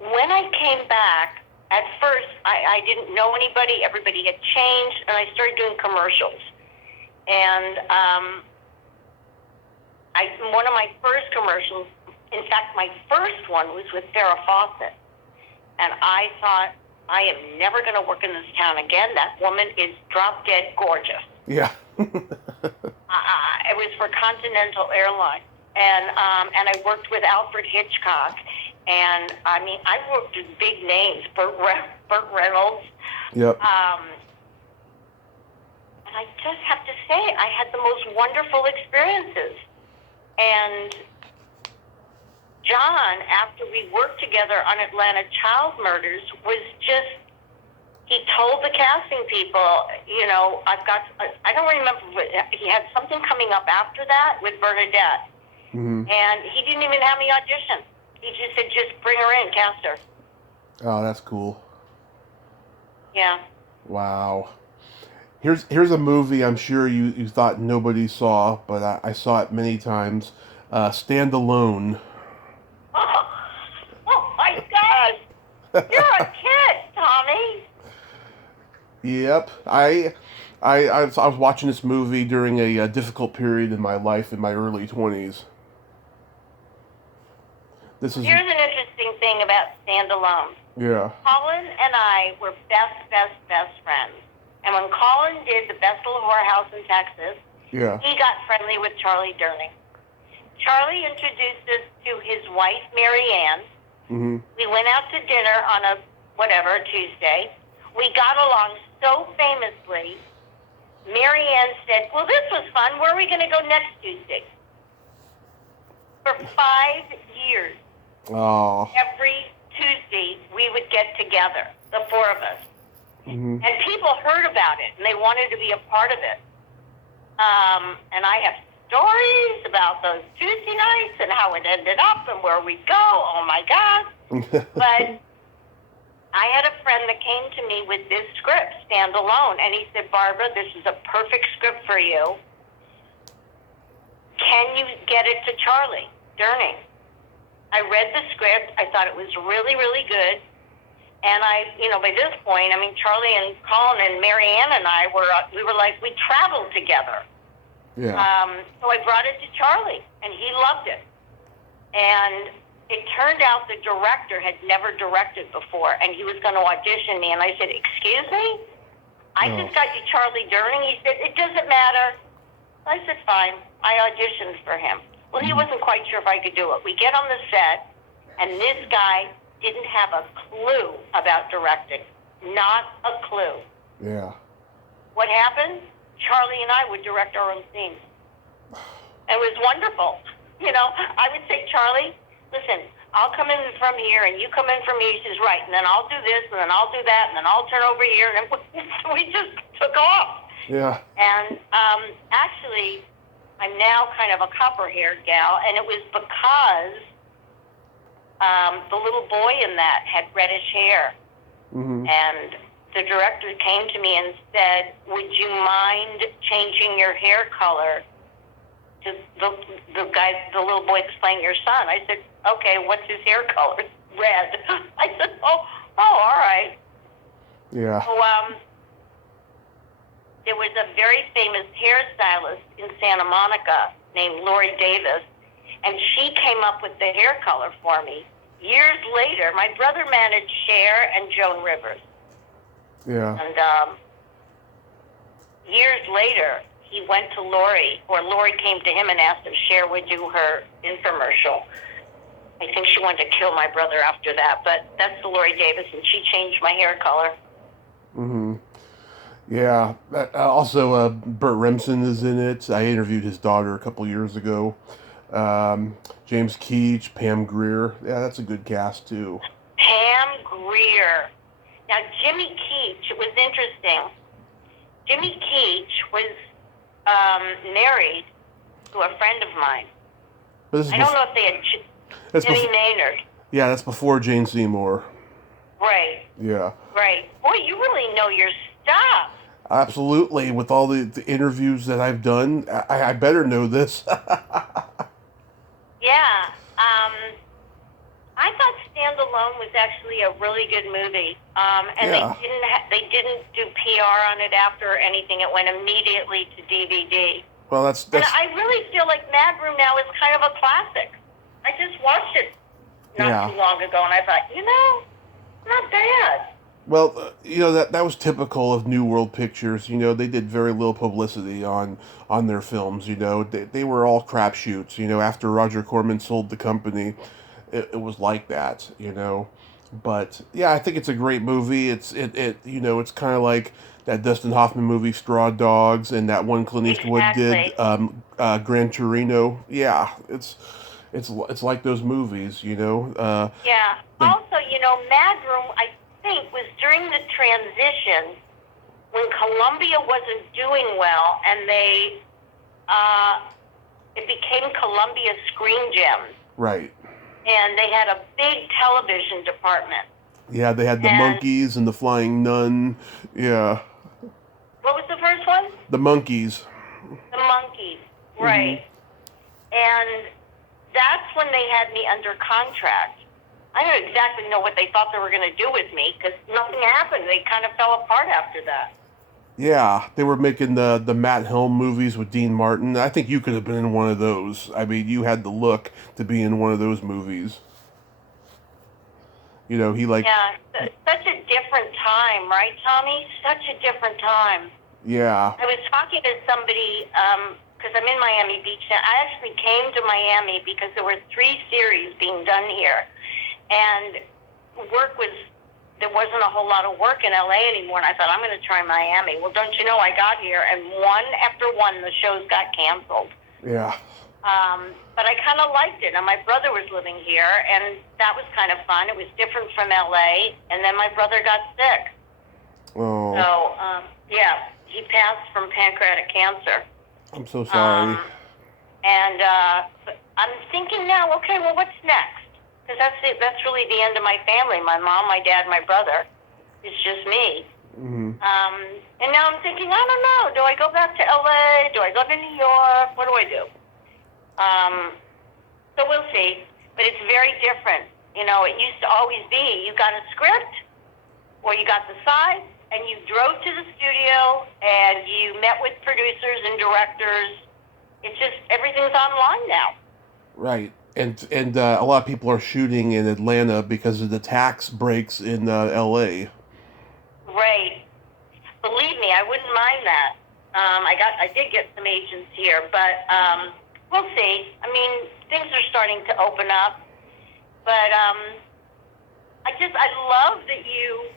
when I came back, at first I didn't know anybody. Everybody had changed, and I started doing commercials. And one of my first commercials, in fact, my first one was with Farrah Fawcett. And I thought, I am never going to work in this town again. That woman is drop dead gorgeous. Yeah. It was for Continental Airlines. And I worked with Alfred Hitchcock. And, I mean, I worked with big names, Burt Reynolds. Yep. And I just have to say, I had the most wonderful experiences. And John, after we worked together on Atlanta Child Murders, was just, he told the casting people, you know, I don't remember, he had something coming up after that with Bernadette. Mm-hmm. And he didn't even have me audition. He just said, just bring her in, cast her. Oh, that's cool. Yeah. Wow. Here's a movie I'm sure you thought nobody saw, but I saw it many times. Stand Alone. Oh my gosh! You're a kid, Tommy. Yep. I was watching this movie during a difficult period in my life in my early 20s. Here's an interesting thing about Stand Alone. Yeah. Colin and I were best friends. And when Colin did the Best Little Whorehouse in Texas, Yeah. he got friendly with Charlie Durning. Charlie introduced us to his wife, Mary Ann. Mm-hmm. We went out to dinner on a Tuesday. We got along so famously. Mary Ann said, well, this was fun. Where are we going to go next Tuesday? For 5 years. Oh. Every Tuesday, we would get together, the four of us. Mm-hmm. And people heard about it, and they wanted to be a part of it. And I have stories about those Tuesday nights and how it ended up and where we'd go. Oh, my God. But I had a friend that came to me with this script, Stand Alone, and he said, Barbara, this is a perfect script for you. Can you get it to Charlie Durning? I read the script. I thought it was really, really good. And by this point, I mean, Charlie and Colin and Mary Ann and I we were like, we traveled together. Yeah. So I brought it to Charlie, and he loved it. And it turned out the director had never directed before, and he was going to audition me. And I said, excuse me? I just got you Charlie Durning. He said, it doesn't matter. I said, fine. I auditioned for him. Well, he wasn't quite sure if I could do it. We get on the set, and this guy didn't have a clue about directing. Not a clue. Yeah. What happened? Charlie and I would direct our own scenes. It was wonderful. You know, I would say, Charlie, listen, I'll come in from here, and you come in from here. He says, right, and then I'll do this, and then I'll do that, and then I'll turn over here. And we just took off. Yeah. And actually, I'm now kind of a copper-haired gal, and it was because the little boy in that had reddish hair. Mm-hmm. And the director came to me and said, "Would you mind changing your hair color to the little boy that's playing your son?" I said, "Okay, what's his hair color?" "Red." I said, "Oh, all right." Yeah. So, there was a very famous hairstylist in Santa Monica named Lori Davis, and she came up with the hair color for me. Years later, my brother managed Cher and Joan Rivers. Yeah. And years later, he went to Lori, or Lori came to him and asked if Cher would do her infomercial. I think she wanted to kill my brother after that, but that's the Lori Davis, and she changed my hair color. Mm-hmm. Yeah. Also, Burt Remsen is in it. I interviewed his daughter a couple years ago. James Keach, Pam Grier. Yeah, that's a good cast too. Pam Grier. Now, Jimmy Keach, it was interesting. Jimmy Keach was married to a friend of mine. I don't know if they had Jimmy Maynard. Yeah, that's before Jane Seymour. Right. Yeah. Right. Boy, you really know your stuff. Absolutely. With all the interviews that I've done, I better know this. Yeah. I thought Stand Alone was actually a really good movie. And Yeah. they didn't do PR on it after or anything. It went immediately to DVD. Well, that's. And I really feel like Mad Room now is kind of a classic. I just watched it not too long ago, and I thought, not bad. Well, that was typical of New World Pictures. They did very little publicity on their films. They were all crapshoots. After Roger Corman sold the company, it was like that. But yeah, I think it's a great movie. It's kind of like that Dustin Hoffman movie Straw Dogs, and that one Clint Eastwood did, Gran Torino. Yeah, it's like those movies. Yeah. Also, Mad Room, I think, was during the transition when Columbia wasn't doing well, and it became Columbia Screen Gems. Right. And they had a big television department. Yeah, they had the Monkeys and the Flying Nun. Yeah. What was the first one? The Monkeys. The Monkeys, right. Mm-hmm. And that's when they had me under contract. I don't exactly know what they thought they were going to do with me, because nothing happened. They kind of fell apart after that. Yeah, they were making the Matt Helm movies with Dean Martin. I think you could have been in one of those. I mean, you had the look to be in one of those movies. He Yeah, such a different time, right, Tommy? Such a different time. Yeah. I was talking to somebody, because I'm in Miami Beach now. I actually came to Miami because there were 3 series being done here. And there wasn't a whole lot of work in LA anymore, and I thought, I'm going to try Miami. Well, don't you know, I got here, and one after one, the shows got canceled. Yeah. But I kind of liked it, and my brother was living here, and that was kind of fun. It was different from LA, and then my brother got sick. Oh. So, yeah, he passed from pancreatic cancer. I'm so sorry. And I'm thinking now, okay, well, what's next? Because that's really the end of my family. My mom, my dad, my brother. It's just me. Mm-hmm. And now I'm thinking, I don't know. Do I go back to LA? Do I go to New York? What do I do? So we'll see. But it's very different. It used to always be you got a script or you got the sides and you drove to the studio and you met with producers and directors. It's just everything's online now. Right. And a lot of people are shooting in Atlanta because of the tax breaks in L.A. Right. Believe me, I wouldn't mind that. I did get some agents here, but we'll see. I mean, things are starting to open up, but I love that you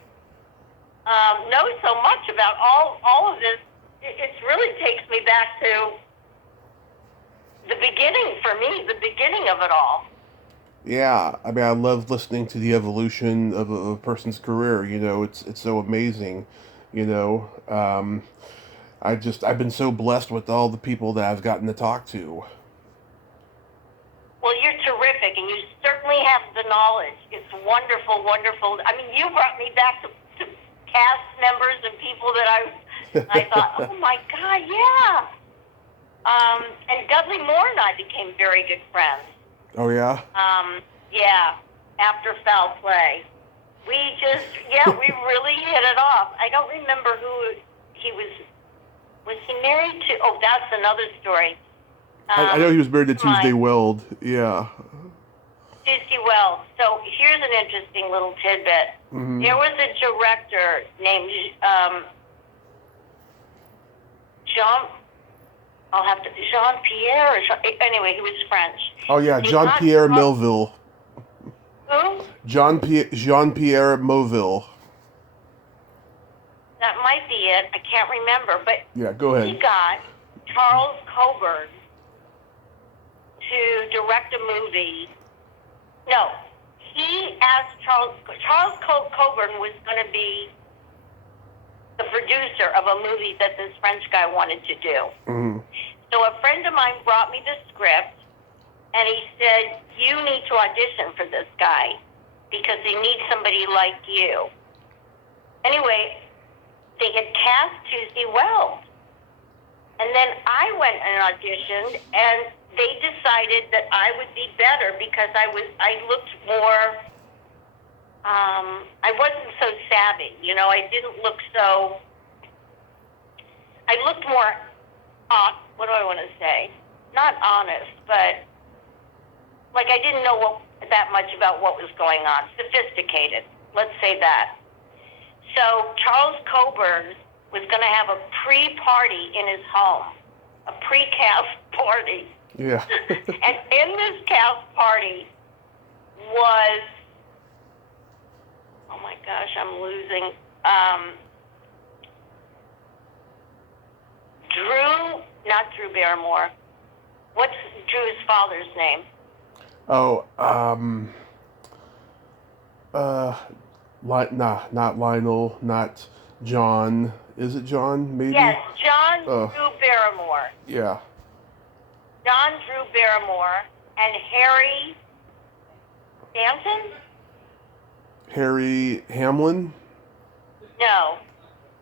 know so much about all of this. It really takes me back to the beginning for me, the beginning of it all. Yeah, I mean, I love listening to the evolution of a person's career. It's so amazing. I've been so blessed with all the people that I've gotten to talk to. Well, you're terrific, and you certainly have the knowledge. It's wonderful, wonderful. I mean, you brought me back to cast members and people that I thought, oh my God, yeah. And Dudley Moore and I became very good friends. Oh, yeah? Yeah, after Foul Play. We really hit it off. I don't remember who he was. Was he married to? Oh, that's another story. I know he was married to Tuesday Weld. Yeah. Tuesday Weld. So here's an interesting little tidbit. Mm-hmm. There was a director named Jean-Pierre. Anyway, he was French. Oh, yeah, Jean-Pierre Melville. Who? Jean-Pierre Melville. That might be it. I can't remember. But yeah, go ahead. He got Charles Coburn to direct a movie. No, he asked Charles Coburn was going to be the producer of a movie that this French guy wanted to do. Mm-hmm. So a friend of mine brought me the script, and he said, you need to audition for this guy because they need somebody like you. Anyway, they had cast Tuesday Weld. And then I went and auditioned, and they decided that I would be better because I looked more, I wasn't so savvy. You know, I didn't look so, I looked more, what do I want to say? Not honest, but like I didn't know that much about what was going on. Sophisticated, let's say that. So Charles Coburn was going to have a pre-party in his home, a pre-cast party. Yeah. And in this cast party was, oh my gosh, I'm losing, not Drew Barrymore. What's Drew's father's name? Oh, not Lionel, not John. Is it John, maybe? Yes, John Drew Barrymore. Yeah. John Drew Barrymore and Harry Stanton? Harry Hamlin? No.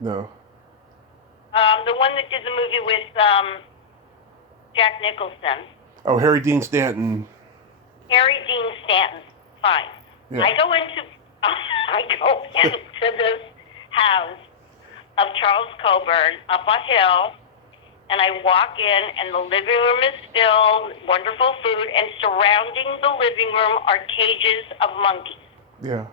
No. The one that did the movie with Jack Nicholson. Oh, Harry Dean Stanton. Harry Dean Stanton. Fine. Yeah. I go into this house of Charles Coburn up a hill, and I walk in, and the living room is filled, wonderful food, and surrounding the living room are cages of monkeys. Yeah.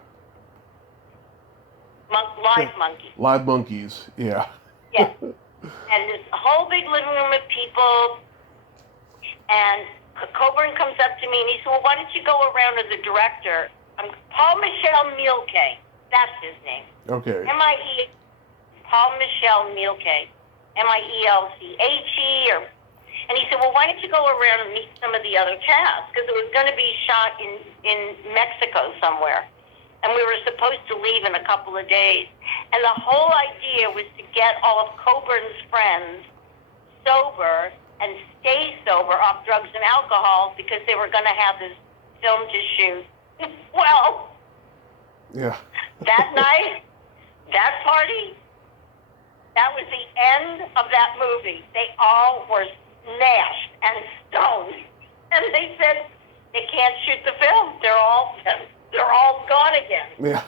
Live monkeys. Live monkeys, yeah. Yes. And this whole big living room of people, and Coburn comes up to me, and he said, well, why don't you go around to the director? Paul Michel Mielke. That's his name. Okay. Paul Michel Mielke. Mielche. And he said, well, why don't you go around and meet some of the other cast? Because it was going to be shot in Mexico somewhere. And we were supposed to leave in a couple of days. And the whole idea was to get all of Coburn's friends sober and stay sober off drugs and alcohol because they were going to have this film to shoot. Well, yeah. That night, that party, that was the end of that movie. They all were smashed and stoned. And they said they can't shoot the film. They're all gone again. Yeah.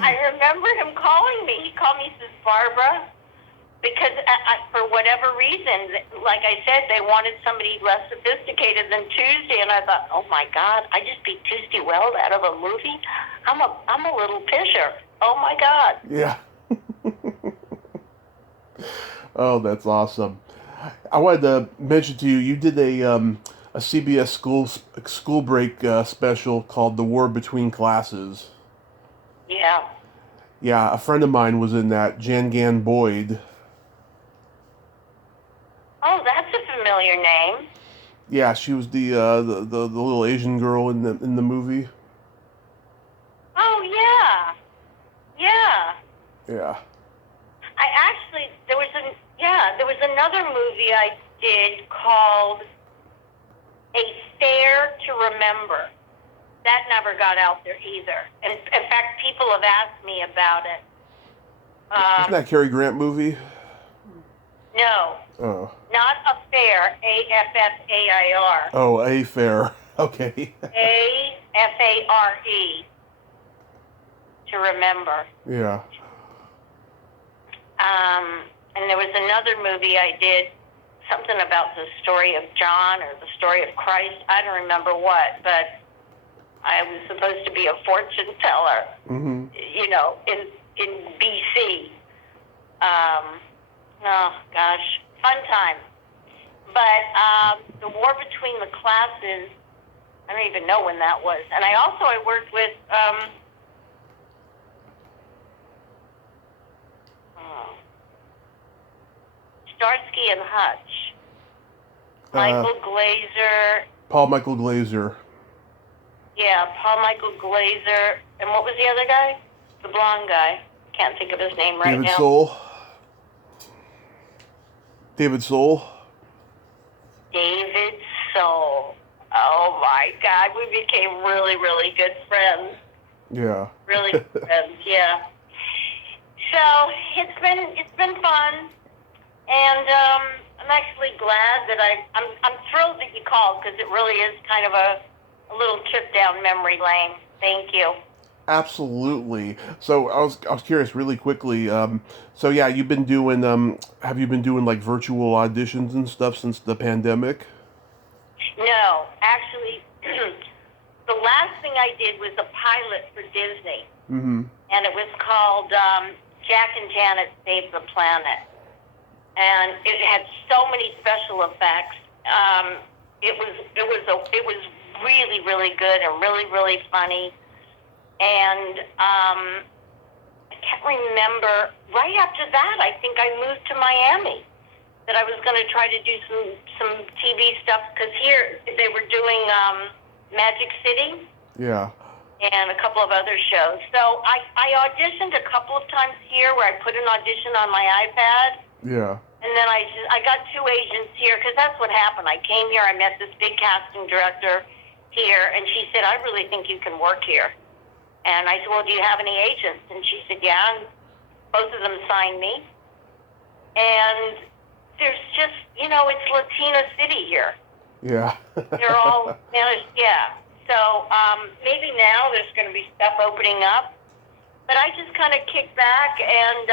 I remember him calling me. He called me, he says, Barbara, because for whatever reason, like I said, they wanted somebody less sophisticated than Tuesday, and I thought, oh my God, I just beat Tuesday Weld out of a movie? I'm a little pisher. Oh my God. Yeah. Oh, that's awesome. I wanted to mention to you, you did a CBS school break special called The War Between Classes. Yeah. Yeah, a friend of mine was in that, Jan Gann Boyd. Oh, that's a familiar name. Yeah, she was the little Asian girl in the movie. Oh yeah. Yeah. Yeah. There was another movie I did called A Fair to Remember. that never got out there either. And in fact, people have asked me about it. Isn't that Cary Grant movie? No. Oh. Not Affair, Affair. Oh, A Fair. Okay. Afare, to remember. Yeah. And there was another movie I did, something about the story of John or the story of Christ. I don't remember what, but I was supposed to be a fortune teller, you know, in BC. Oh, gosh, fun time. But the war between the classes, I don't even know when that was. And I worked with Starsky and Hutch, Michael Glazer. Paul Michael Glazer. Yeah, Paul Michael Glazer. And what was the other guy? The blonde guy. Can't think of his name right now. David Soul. David Soul. Oh my God, we became really, really good friends. Yeah. Really good friends. Yeah. So it's been fun, and I'm actually glad that I'm thrilled that you called, because it really is kind of a little trip down memory lane. Thank you. Absolutely. So I was curious really quickly. So yeah, you've been doing have you been doing like virtual auditions and stuff since the pandemic? No, actually, the last thing I did was a pilot for Disney, and it was called Jack and Janet Save the Planet, and it had so many special effects. It was really, really good and really, really funny. And I can't remember. Right after that, I think I moved to Miami. That I was going to try to do some TV stuff, because here they were doing Magic City. Yeah. And a couple of other shows. So I auditioned a couple of times here, where I put an audition on my iPad. Yeah. And then I got 2 agents here, because that's what happened. I came here, I met this big casting director here, and she said, "I really think you can work here." And I said, "Well, do you have any agents?" And she said, "Yeah." And both of them signed me. And there's just, it's Latina City here. Yeah. They're all, yeah. So maybe now there's going to be stuff opening up. But I just kind of kicked back, and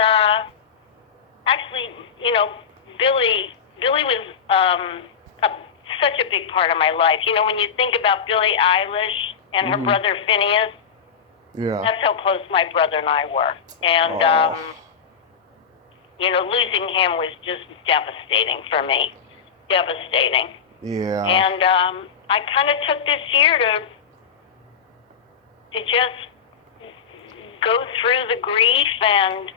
actually, Billie was such a big part of my life. When you think about Billie Eilish and her brother Phineas, Yeah. that's how close my brother and I were. And, losing him was just devastating for me. Devastating. Yeah. And I kind of took this year to just go through the grief and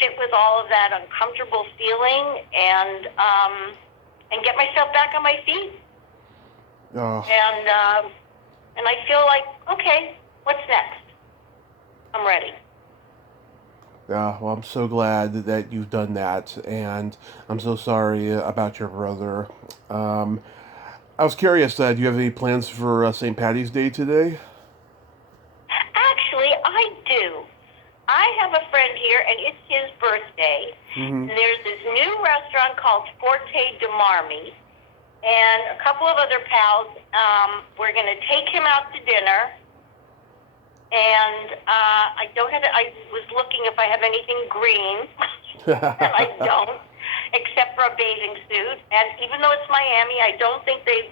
sit with all of that uncomfortable feeling, and get myself back on my feet. Oh. And I feel like, okay, what's next? I'm ready. Yeah, well, I'm so glad that you've done that, and I'm so sorry about your brother. I was curious, do you have any plans for St. Patty's Day today? Actually, I do. I have a friend here, and it's his birthday. And there's this new restaurant called Forte de Marmi, and a couple of other pals. We're going to take him out to dinner. And I was looking if I have anything green, and I don't, except for a bathing suit. And even though it's Miami, I don't think they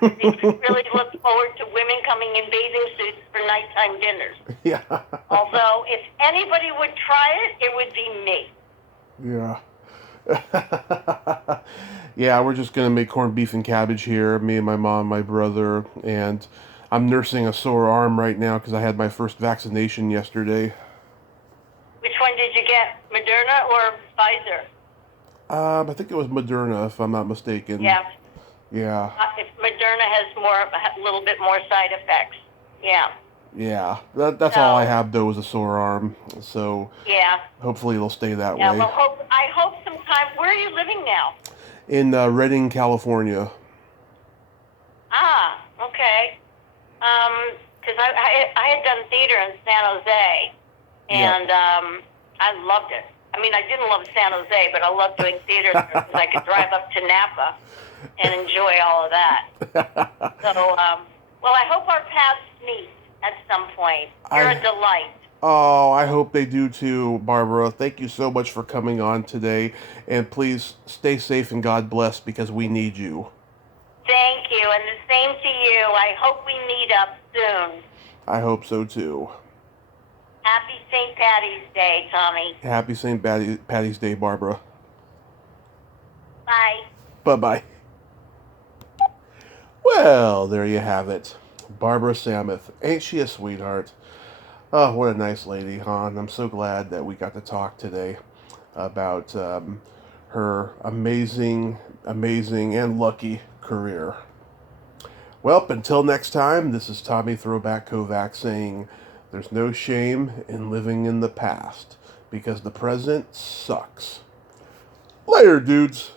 really look forward to women coming in bathing suits for nighttime dinners. Yeah. Although, if anybody would try it would be me. Yeah. Yeah, we're just going to make corned beef and cabbage here, me and my mom, my brother, and I'm nursing a sore arm right now because I had my first vaccination yesterday. Which one did you get, Moderna or Pfizer? I think it was Moderna, if I'm not mistaken. Yeah. Yeah. If Moderna has a little bit more side effects. Yeah. Yeah. That's all I have, though, is a sore arm. So yeah. Hopefully it'll stay that yeah, way. Well, I hope sometime. Where are you living now? In Redding, California. Ah, okay. because I had done theater in San Jose, and I loved it. I mean, I didn't love San Jose, but I loved doing theater there because I could drive up to Napa and enjoy all of that. So, well, I hope our paths meet at some point. You're a delight. Oh, I hope they do too, Barbara. Thank you so much for coming on today. And please stay safe and God bless, because we need you. Thank you, and the same to you. I hope we meet up soon. I hope so too. Happy St. Patty's Day, Tommy. Happy St. Patty's Day, Barbara. Bye. Bye-bye. Well, there you have it. Barbara Sammeth. Ain't she a sweetheart? Oh, what a nice lady, huh? And I'm so glad that we got to talk today about her amazing, and lucky career. Well, until next time, this is Tommy Throwback Kovac saying there's no shame in living in the past, because the present sucks. Later, dudes.